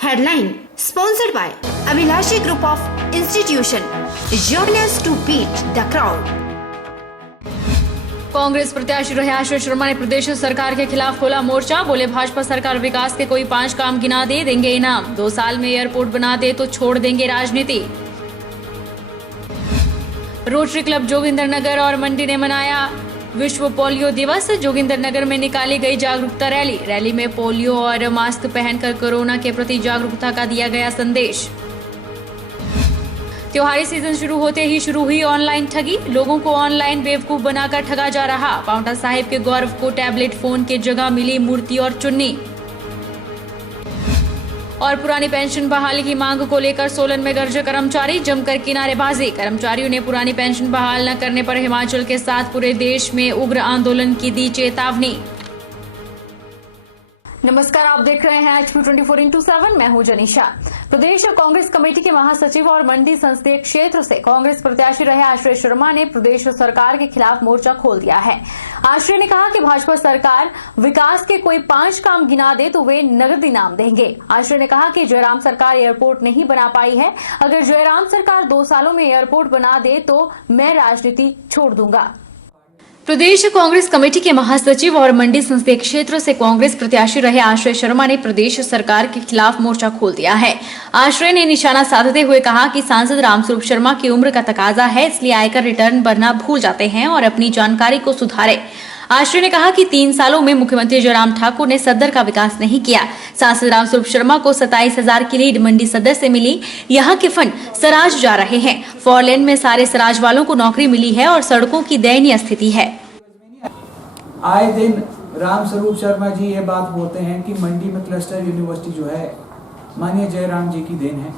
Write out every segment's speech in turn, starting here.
Headline sponsored by Abhilashi Group of Institution. Join us to beat the crowd. Congress प्रत्याशी रहे आश्रय शर्मा ने प्रदेश सरकार के खिलाफ खोला मोर्चा। बोले भाजपा सरकार विकास के कोई 5 काम गिना दे देंगे इनाम, 2 साल में एयरपोर्ट बना दे तो छोड़ देंगे राजनीति। रोटरी क्लब जोगिंदरनगर और मंडी ने मनाया विश्व पोलियो दिवस। जोगिंदरनगर में निकाली गई जागरूकता रैली में पोलियो और मास्क पहनकर कोरोना के प्रति जागरूकता का दिया गया संदेश। त्योहारी सीजन शुरू होते ही शुरू हुई ऑनलाइन ठगी, लोगों को ऑनलाइन बेवकूफ बनाकर ठगा जा रहा। पांवटा साहिब के गौरव को टैबलेट फोन की जगह मिली मूर्ति और चुन्नी। और पुरानी पेंशन बहाली की मांग को लेकर सोलन में गरजे कर्मचारी, जमकर किनारेबाजी। कर्मचारियों ने पुरानी पेंशन बहाल न करने पर हिमाचल के साथ पूरे देश में उग्र आंदोलन की दी चेतावनी। नमस्कार, आप देख रहे हैं HP 24x7। मैं हूं जनीशा। प्रदेश कांग्रेस कमेटी के महासचिव और मंडी संसदीय क्षेत्र से कांग्रेस प्रत्याशी रहे आश्रय शर्मा ने प्रदेश सरकार के खिलाफ मोर्चा खोल दिया है। आश्रय ने कहा कि भाजपा सरकार विकास के कोई 5 काम गिना दे तो वे नगद इनाम देंगे। आश्रय ने कहा कि जयराम सरकार एयरपोर्ट नहीं बना पाई है, अगर जयराम सरकार 2 सालों में एयरपोर्ट बना दे तो मैं राजनीति छोड़ दूंगा। प्रदेश कांग्रेस कमेटी के महासचिव और मंडी संसदीय क्षेत्र से कांग्रेस प्रत्याशी रहे आश्रय शर्मा ने प्रदेश सरकार के खिलाफ मोर्चा खोल दिया है। आश्रय ने निशाना साधते हुए कहा कि सांसद रामस्वरूप शर्मा की उम्र का तकाजा है, इसलिए आयकर रिटर्न भरना भूल जाते हैं और अपनी जानकारी को सुधारे। आश्रय ने कहा कि 3 सालों में मुख्यमंत्री जयराम ठाकुर ने सदर का विकास नहीं किया। सांसद रामस्वरूप शर्मा को 27,000 की लीड मंडी सदर से मिली, यहाँ के फंड सराज जा रहे हैं। फोरलेन में सारे सराज वालों को नौकरी मिली है और सड़कों की दयनीय स्थिति है। आए दिन रामस्वरूप शर्मा जी ये बात बोलते हैं कि मंडी में क्लस्टर यूनिवर्सिटी जो है माननीय जयराम जी की देन है।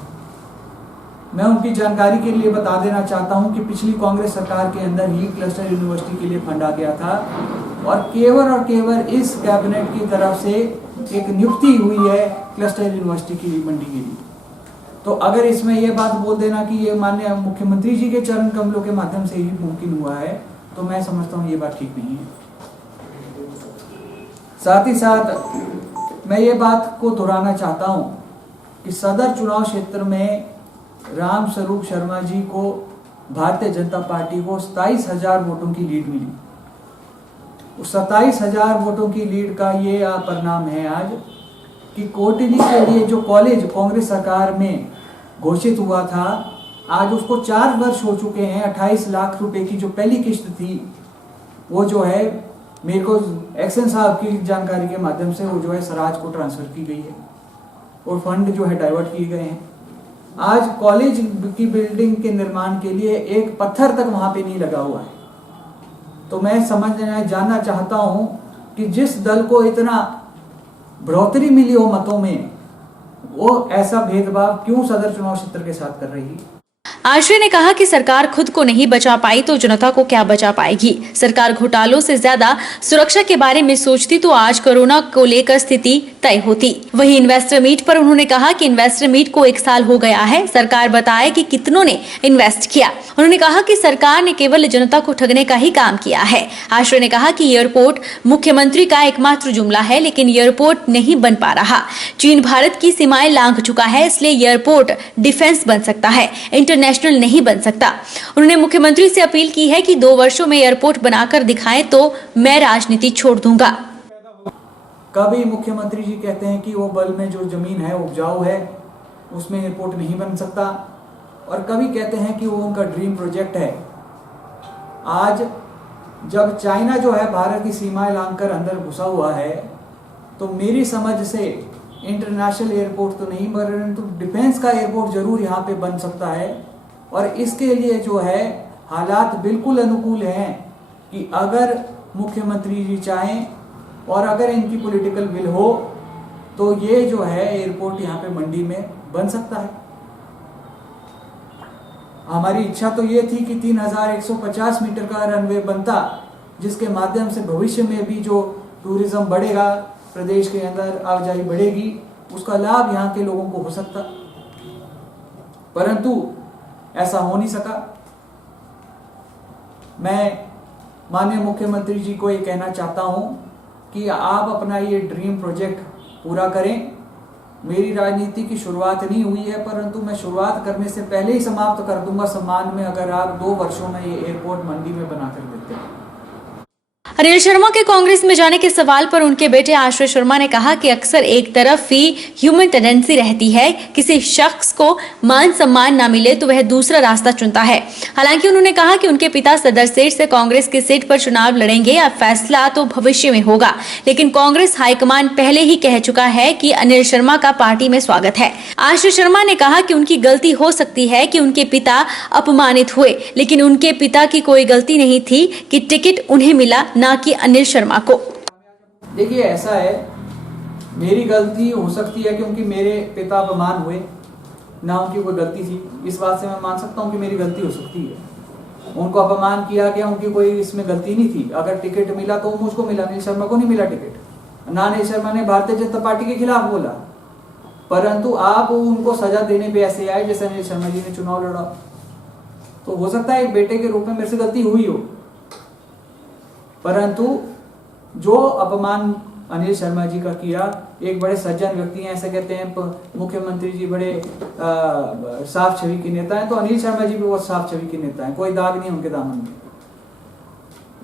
मैं उनकी जानकारी के लिए बता देना चाहता हूं कि पिछली कांग्रेस सरकार के अंदर ही क्लस्टर यूनिवर्सिटी के लिए फंड आ गया था और केवल इस कैबिनेट की तरफ से एक नियुक्ति हुई है क्लस्टर यूनिवर्सिटी की मंडी के लिए। तो अगर इसमें यह बात बोल देना कि ये माननीय मुख्यमंत्री जी के चरण कमलों के माध्यम से ही मुमकिन हुआ है, तो मैं समझता हूँ ये बात ठीक नहीं है। साथ ही साथ मैं ये बात को दोहराना चाहता हूं कि सदर चुनाव क्षेत्र में रामस्वरूप शर्मा जी को भारतीय जनता पार्टी को 27,000 वोटों की लीड मिली। उस 27,000 वोटों की लीड का ये परिणाम है आज कि कोटिली के लिए जो कॉलेज कांग्रेस सरकार में घोषित हुआ था, आज उसको 4 वर्ष हो चुके हैं। 28 लाख रुपए की जो पहली किस्त थी वो जो है मेरे को एक्शन साहब की जानकारी के माध्यम से वो जो है सराज को ट्रांसफर की गई है और फंड जो है डाइवर्ट किए गए हैं। आज कॉलेज की बिल्डिंग के निर्माण के लिए एक पत्थर तक वहां पे नहीं लगा हुआ है। तो मैं जानना चाहता हूं कि जिस दल को इतना बढ़ोतरी मिली हो मतों में, वो ऐसा भेदभाव क्यों सदर चुनाव क्षेत्र के साथ कर रही है। आश्रय ने कहा कि सरकार खुद को नहीं बचा पाई तो जनता को क्या बचा पाएगी। सरकार घोटालों से ज्यादा सुरक्षा के बारे में सोचती तो आज कोरोना को लेकर स्थिति तय होती। वहीं इन्वेस्टर मीट पर उन्होंने कहा कि इन्वेस्टर मीट को 1 साल हो गया है, सरकार बताए कि कितनों ने इन्वेस्ट किया। उन्होंने कहा कि सरकार ने केवल जनता को ठगने का ही काम किया है। आश्रय ने कहा कि एयरपोर्ट मुख्यमंत्री का एकमात्र जुमला है, लेकिन एयरपोर्ट नहीं बन पा रहा। चीन भारत की सीमाएं लांघ चुका है, इसलिए एयरपोर्ट डिफेंस बन सकता है, इंटरनेशनल नहीं बन सकता। उन्होंने मुख्यमंत्री से अपील की है कि 2 वर्षों में एयरपोर्ट बनाकर दिखाएं तो मैं राजनीति छोड़ दूंगा। कभी मुख्यमंत्री जी कहते हैं कि वो बल में जो जमीन है उपजाऊ है, उसमें एयरपोर्ट नहीं बन सकता, और कभी कहते हैं कि वो उनका ड्रीम प्रोजेक्ट है। आज जब चाइना जो है भारत की सीमाएं लांघकर अंदर घुसा हुआ है, तो मेरी समझ से इंटरनेशनल एयरपोर्ट तो नहीं, परंतु डिफेंस का एयरपोर्ट जरूर यहाँ पे बन सकता है। और इसके लिए जो है हालात बिल्कुल अनुकूल हैं कि अगर मुख्यमंत्री जी चाहें और अगर इनकी पॉलिटिकल विल हो तो ये जो है एयरपोर्ट यहाँ पे मंडी में बन सकता है। हमारी इच्छा तो ये थी कि 3,150 मीटर का रनवे बनता, जिसके माध्यम से भविष्य में भी जो टूरिज्म बढ़ेगा, प्रदेश के अंदर आवाजाही बढ़ेगी, उसका लाभ यहाँ के लोगों को हो सकता, परंतु ऐसा हो नहीं सका। मैं माननीय मुख्यमंत्री जी को ये कहना चाहता हूं कि आप अपना ये ड्रीम प्रोजेक्ट पूरा करें मेरी राजनीति की शुरुआत नहीं हुई है, परंतु मैं शुरुआत करने से पहले ही समाप्त कर दूंगा सम्मान में, अगर आप 2 वर्षों में ये एयरपोर्ट मंडी में बनाकर देते हैं। अनिल शर्मा के कांग्रेस में जाने के सवाल पर उनके बेटे आश्रय शर्मा ने कहा कि अक्सर एक तरफ ही ह्यूमन टेंडेंसी रहती है, किसी शख्स को मान सम्मान ना मिले तो वह दूसरा रास्ता चुनता है। हालांकि उन्होंने कहा कि उनके पिता सदर सीट से कांग्रेस की सीट पर चुनाव लड़ेंगे, अब फैसला तो भविष्य में होगा, लेकिन कांग्रेस हाईकमान पहले ही कह चुका है कि अनिल शर्मा का पार्टी में स्वागत है। आश्रय शर्मा ने कहा कि उनकी गलती हो सकती है कि उनके पिता अपमानित हुए, लेकिन उनके पिता की कोई गलती नहीं थी कि टिकट उन्हें मिला, ना कि अनिल शर्मा को। देखिए, ऐसा है, मेरी गलती हो सकती है क्योंकि मेरे पिता अपमान हुए, ना उनकी कोई गलती थी। इस बात से मैं मान सकता हूँ कि मेरी गलती हो सकती है। उनको अपमान किया गया, उनकी कोई इसमें गलती नहीं थी। अगर टिकट मिला तो मुझको मिला, अनिल शर्मा को नहीं मिला टिकट। ना अनिल शर्मा ने भारतीय जनता पार्टी के खिलाफ बोला, परंतु आप उनको सजा देने पे ऐसे आए जैसे अनिल शर्मा जी ने चुनाव लड़ा। तो हो सकता है एक बेटे के रूप में मेरे से गलती हुई हो, परंतु जो अपमान अनिल शर्मा जी का किया, एक बड़े सज्जन व्यक्ति हैं, ऐसे कहते हैं मुख्यमंत्री जी बड़े साफ छवि के नेता हैं, तो अनिल शर्मा जी भी बहुत साफ छवि के नेता हैं, कोई दाग नहीं उनके दामन में।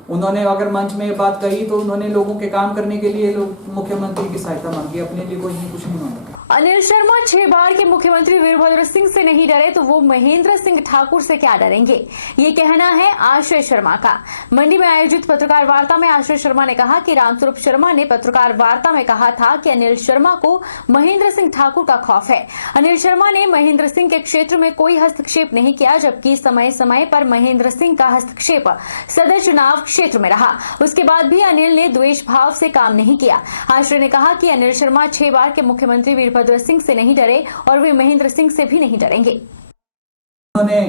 उन्होंने अगर मंच में ये बात कही तो उन्होंने लोगों के काम करने के लिए मुख्यमंत्री की सहायता मांगी, अपने लिए कुछ नहीं मांगा। अनिल शर्मा 6 बार के मुख्यमंत्री वीरभद्र सिंह से नहीं डरे तो वो महेंद्र सिंह ठाकुर से क्या डरेंगे, ये कहना है आश्रय शर्मा का। मंडी में आयोजित पत्रकार वार्ता में आश्रय शर्मा ने कहा कि रामस्वरूप शर्मा ने पत्रकार वार्ता में कहा था कि अनिल शर्मा को महेंद्र सिंह ठाकुर का खौफ है। अनिल शर्मा ने महेंद्र सिंह के क्षेत्र में कोई हस्तक्षेप नहीं किया, जबकि समय समय पर महेंद्र सिंह का हस्तक्षेप सदर चुनाव क्षेत्र में रहा। उसके बाद भी अनिल ने द्वेष भाव से काम नहीं किया। आश्रय ने कहा कि अनिल शर्मा 6 बार के मुख्यमंत्री वीरभद्र सिंह से नहीं डरे और वे महेंद्र सिंह से भी नहीं डरेंगे। उन्होंने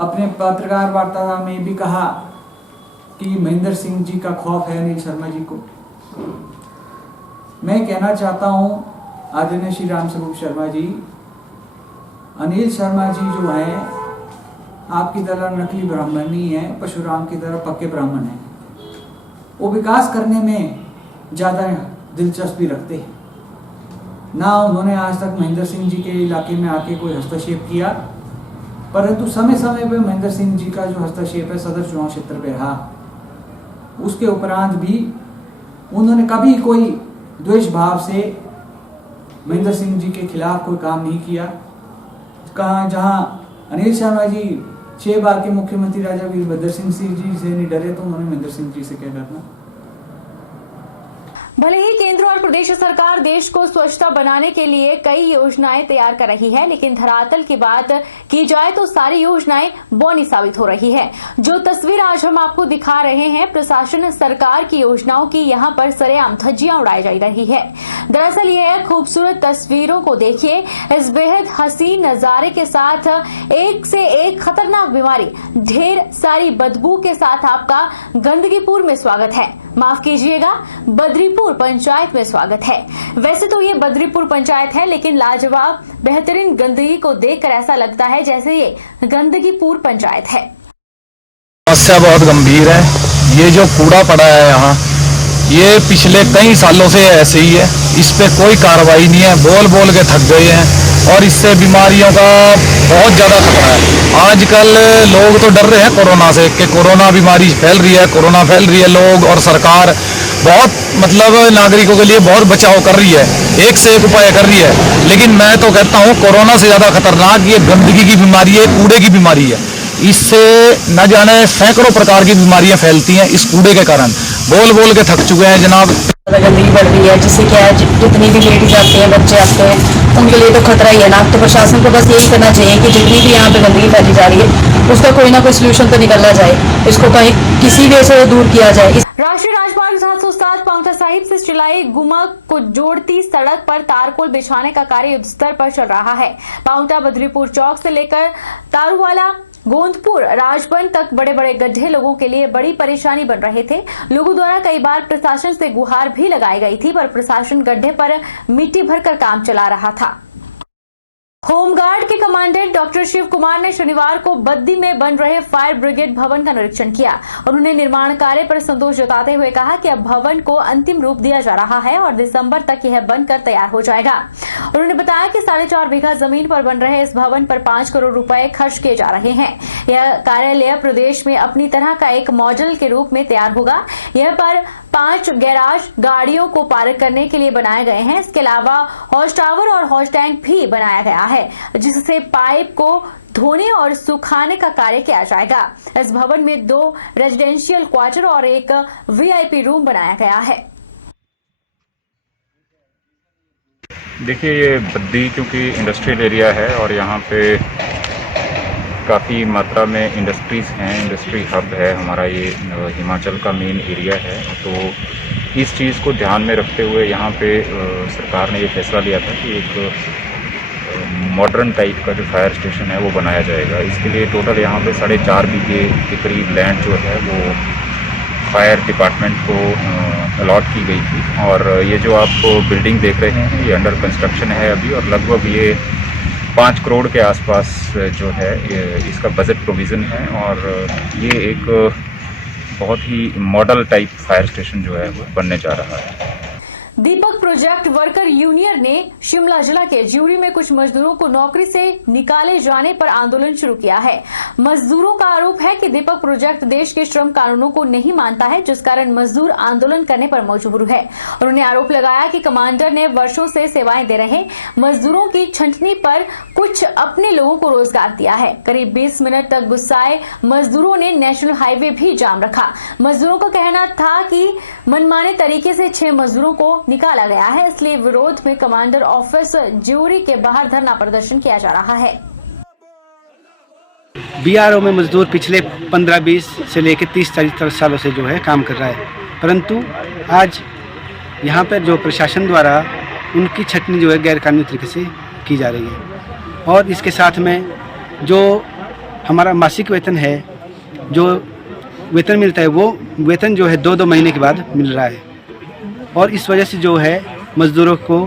अपने पत्रकार वार्ता में भी कहा कि महेंद्र सिंह जी का खौफ है अनिल शर्मा जी को। मैं कहना चाहता हूं आदरणीय श्री रामस्वरूप शर्मा जी, अनिल शर्मा जी जो है आपकी तरह नकली ब्राह्मण नहीं है, परशुराम की तरह पक्के ब्राह्मण है। वो विकास करने में ज्यादा दिलचस्पी रखते हैं। ना उन्होंने आज तक महेंद्र सिंह जी के इलाके में आके कोई हस्तक्षेप किया, परंतु समय समय पे महेंद्र सिंह जी का जो हस्तक्षेप है सदर चुनाव क्षेत्र पे रहा। उसके उपरांत भी उन्होंने कभी कोई द्वेष भाव से महेंद्र सिंह जी के खिलाफ कोई काम नहीं किया। कहाँ जहाँ अनिल शर्मा जी 6 बार के मुख्यमंत्री राजा वीरभद्र सिंह जी से नहीं डरे, तो उन्होंने महेंद्र सिंह जी से क्या डरना। भले ही केंद्र और प्रदेश सरकार देश को स्वच्छता बनाने के लिए कई योजनाएं तैयार कर रही है, लेकिन धरातल की बात की जाए तो सारी योजनाएं बौनी साबित हो रही है। जो तस्वीर आज हम आपको दिखा रहे हैं, प्रशासन सरकार की योजनाओं की यहां पर सरेआम धज्जियां उड़ाई जा रही है। दरअसल यह खूबसूरत तस्वीरों को देखिए, इस बेहद हसीन नजारे के साथ एक से एक खतरनाक बीमारी, ढेर सारी बदबू के साथ आपका गंदगीपुर में स्वागत है। माफ कीजिएगा, बद्रीपुर पंचायत में स्वागत है। वैसे तो ये बद्रीपुर पंचायत है, लेकिन लाजवाब बेहतरीन गंदगी को देखकर ऐसा लगता है जैसे ये गंदगीपुर पंचायत है। समस्या बहुत गंभीर है। ये जो कूड़ा पड़ा है यहाँ, ये पिछले कई सालों से ऐसे ही है, इस पे कोई कार्रवाई नहीं है। बोल बोल के थक गए हैं और इससे बीमारियों का बहुत ज्यादा खतरा है। आजकल लोग तो डर रहे हैं कोरोना से कि कोरोना बीमारी फैल रही है, कोरोना फैल रही है। लोग और सरकार बहुत नागरिकों के लिए बहुत बचाव कर रही है, एक से एक उपाय कर रही है, लेकिन मैं तो कहता हूँ कोरोना से ज्यादा खतरनाक ये गंदगी की बीमारी है, कूड़े की बीमारी है। इससे न जाने सैकड़ों प्रकार की बीमारियां फैलती हैं इस कूड़े के कारण। बोल बोल के थक चुके हैं जनाब। गंदगी बढ़ रही है, जिससे क्या है, जितनी भी लेडीज आती हैं, बच्चे आते हैं, उनके लिए तो खतरा ही है ना। तो प्रशासन को बस यही करना चाहिए कि जितनी भी यहाँ पे गंदगी फैली जा रही है, उसका कोई ना कोई सोल्यूशन तो निकलना जाए, इसको कहीं किसी वे से दूर किया जाए। राष्ट्रीय राजमार्ग 707 पांवटा साहिब से चिलाई गुमा को जोड़ती सड़क पर तारकोल बिछाने का कार्य युद्ध स्तर पर चल रहा है। पांवटा बद्रीपुर चौक से लेकर तारूवाला गोंदपुर राजबन तक बड़े बड़े गड्ढे लोगों के लिए बड़ी परेशानी बन रहे थे। लोगों द्वारा कई बार प्रशासन से गुहार भी लगाई गई थी, पर प्रशासन गड्ढे पर मिट्टी भरकर काम चला रहा था। होमगार्ड के कमांडेंट डॉक्टर शिव कुमार ने शनिवार को बद्दी में बन रहे फायर ब्रिगेड भवन का निरीक्षण किया। उन्होंने निर्माण कार्य पर संतोष जताते हुए कहा कि अब भवन को अंतिम रूप दिया जा रहा है और दिसंबर तक यह बनकर तैयार हो जाएगा। उन्होंने बताया कि 4.5 बीघा जमीन पर बन रहे इस भवन पर 5 करोड़ रुपए खर्च किए जा रहे हैं। यह कार्यालय प्रदेश में अपनी तरह का एक मॉडल के रूप में तैयार होगा। यह पर 5 गैराज गाड़ियों को पार्क करने के लिए बनाए गए हैं। इसके अलावा हॉट टावर और हॉट टैंक भी बनाया गया है, जिससे पाइप को धोने और सुखाने का कार्य किया जाएगा। इस भवन में 2 रेजिडेंशियल क्वार्टर और एक वीआईपी रूम बनाया गया है। देखिए, ये बद्दी क्योंकि इंडस्ट्रियल एरिया है और यहाँ पे काफ़ी मात्रा में इंडस्ट्रीज़ हैं, इंडस्ट्री हब है हमारा, ये हिमाचल का मेन एरिया है। तो इस चीज़ को ध्यान में रखते हुए यहाँ पे सरकार ने ये फैसला लिया था कि एक मॉडर्न टाइप का जो फायर स्टेशन है वो बनाया जाएगा। इसके लिए टोटल यहाँ पे 4.5 बीघे के करीब लैंड जो है वो फायर डिपार्टमेंट को अलॉट की गई थी। और ये जो आप बिल्डिंग देख रहे हैं ये अंडर कंस्ट्रक्शन है अभी, और लगभग ये 5 करोड़ के आसपास जो है इसका बजट प्रोविज़न है। और ये एक बहुत ही मॉडल टाइप फायर स्टेशन जो है वो बनने जा रहा है। दीपक प्रोजेक्ट वर्कर यूनियन ने शिमला जिला के ज्यूरी में कुछ मजदूरों को नौकरी से निकाले जाने पर आंदोलन शुरू किया है। मजदूरों का आरोप है कि दीपक प्रोजेक्ट देश के श्रम कानूनों को नहीं मानता है, जिस कारण मजदूर आंदोलन करने पर मजबूर है। उन्होंने आरोप लगाया कि कमांडर ने वर्षों से सेवाएं दे रहे मजदूरों की छंटनी पर कुछ अपने लोगों को रोजगार दिया है। करीब 20 मिनट तक गुस्साए मजदूरों ने नेशनल हाईवे भी जाम रखा। मजदूरों का कहना था कि मनमाने तरीके से 6 मजदूरों को निकाला गया है, इसलिए विरोध में कमांडर ऑफिस ज्यूरी के बाहर धरना प्रदर्शन किया जा रहा है। बीआरओ में मजदूर पिछले 15-20 से लेकर 30-40 सालों से जो है काम कर रहा है, परंतु आज यहाँ पर जो प्रशासन द्वारा उनकी छटनी जो है गैरकानूनी तरीके से की जा रही है। और इसके साथ में जो हमारा मासिक वेतन है, जो वेतन मिलता है, वो वेतन जो है 2-2 महीने के बाद मिल रहा है। और इस वजह से जो है मजदूरों को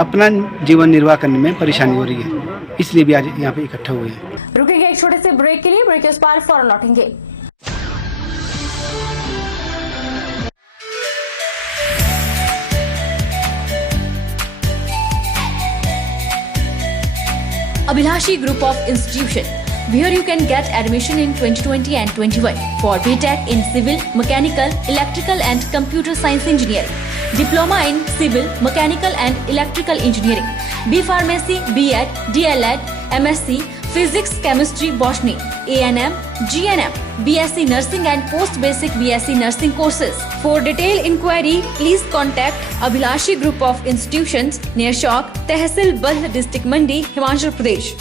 अपना जीवन निर्वाह करने में परेशानी हो रही है, इसलिए भी आज यहाँ पे इकट्ठा हुए हैं। रुकेंगे एक छोटे से ब्रेक के लिए, ब्रेक के बाद फौरन लौटेंगे। Abhilashi Group of Institution, where you can get admission in 2020 and 21 for BTech in Civil, Mechanical, Electrical and Computer Science Engineering, Diploma in Civil, Mechanical and Electrical Engineering, B Pharmacy, B.Ed, D.L.Ed, MSc, Physics, Chemistry, Botany, A&M, G&M, BSc Nursing and Post Basic BSc Nursing courses. For detailed inquiry, please contact Abhilashi Group of Institutions near Chowk, Tehsil Bald, District Mandi, Himachal Pradesh.